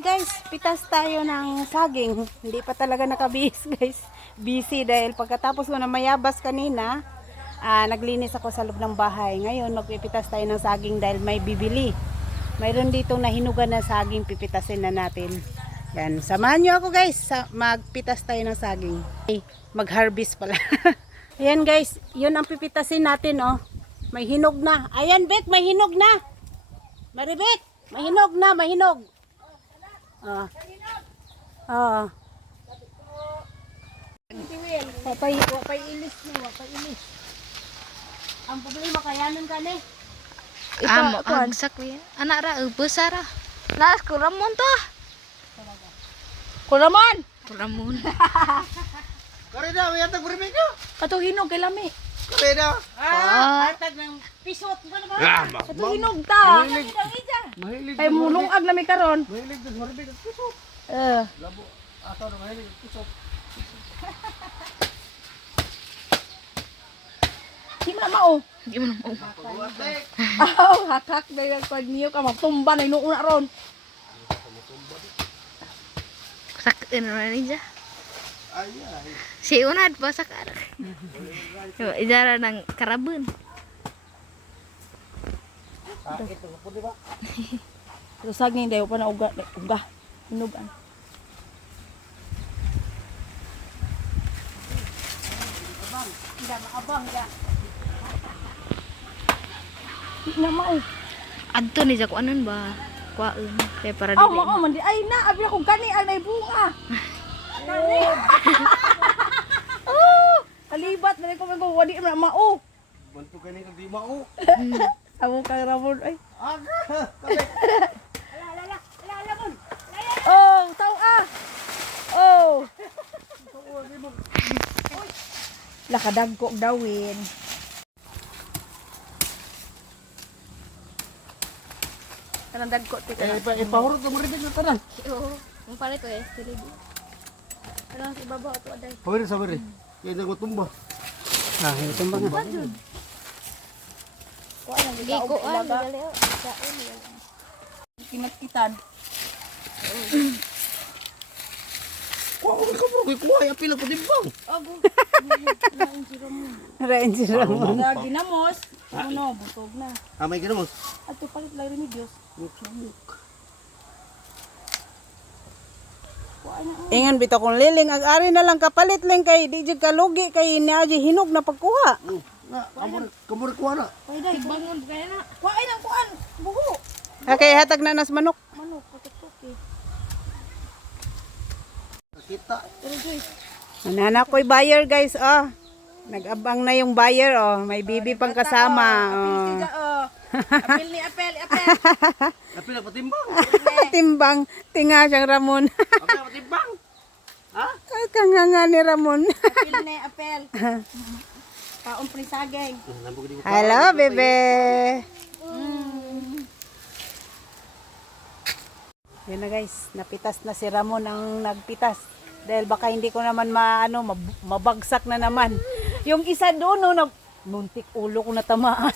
Guys, pitas tayo ng saging. Hindi pa talaga nakabihis guys. Busy dahil pagkatapos ko na mayabas kanina, naglinis ako sa loob ng bahay. Ngayon magpipitas tayo ng saging dahil may bibili. Mayroon dito na hinugan na saging, pipitasin na natin. Yan, samahan nyo ako guys. Magpitas tayo ng saging. Mag-harvest pala. Ayan guys, yun ang pipitasin natin oh. May hinog na. Ayan Bek, may hinog na. Maribek, may hinog na, may hinog. Wapay ilis mo, wapay ilis. Ang problema kayanan ka ni. Amo agsak ya. Anak ra besar ra. Nas kuramon to. Kuramon. Kuramon. Kare daw, yata gurmi ka. Kato hinog kay lami. Kare daw. Hatag ng pisot mo na ba? Kato hinog ta. Mahilig. Kay mulungag lami karon. Mahilig din horbe ka kusot. Labo ato na mahilig kusot. Di man mao. Di man mo. Aw, hakak ba yung pag niyo ka magtumba na inuuna ron. Sakit na rin siya. Ay ay. Si unad pa sakar. Yo, ijara ng karabun. Ito po di ba? Pero saging dayo pa na uga, hinugan. Abang ya. Di na mao. Adto ni jak anon ba? Kuaon kay para Aw, dili. mao man di ay na abi ako gani ay bunga. Oh, kalibat na ko ko wadi na mao. Bantu kani kag di mao. Amo kay Ramon ay. Aga. Kare. Oh, tao ah. Oh. Lakadagko dawin. Kanang dagko ti Ipahurot mo rin na tanan. Oo. Ang pala to eh. Dili. Ano si baba ato aday. Pawiri sa bari. Kaya nang tumba. Yung tumbang nga. Iko an dali. Kaon. Kinat-kitan. Kuha ka bro, kuha ya pila ko dimbang. Range Ramon. Ginamos. Ano, busog na. Amay ka mo. Ato palit lang rin ni Diyos. Ingon bitaw kung liling ag ari na lang kapalit lang kay di jud kalugi kay niaji hinog na pagkuha. Na, kamur kuha na. Pwede bangon kaya na. Kuhain ang kuan buho. Okay, hatag na nas manok. Manok putok-putok. Kita. Nanana ko'y buyer guys, oh. Nag-abang na yung buyer, oh. May bibi pang kasama, oh. Apel ni apel. Apil na patimbang. Timbang, tinga siyang Ramon. Apil na patimbang. Ha? Kanganga ni Ramon. Apel ni apel. Kaon prisageng. Hello, bebe. Yan na guys, napitas na si Ramon ang nagpitas. Dahil baka hindi ko naman mabagsak na naman. Yung isa doon, no, muntik ulo ko natamaan.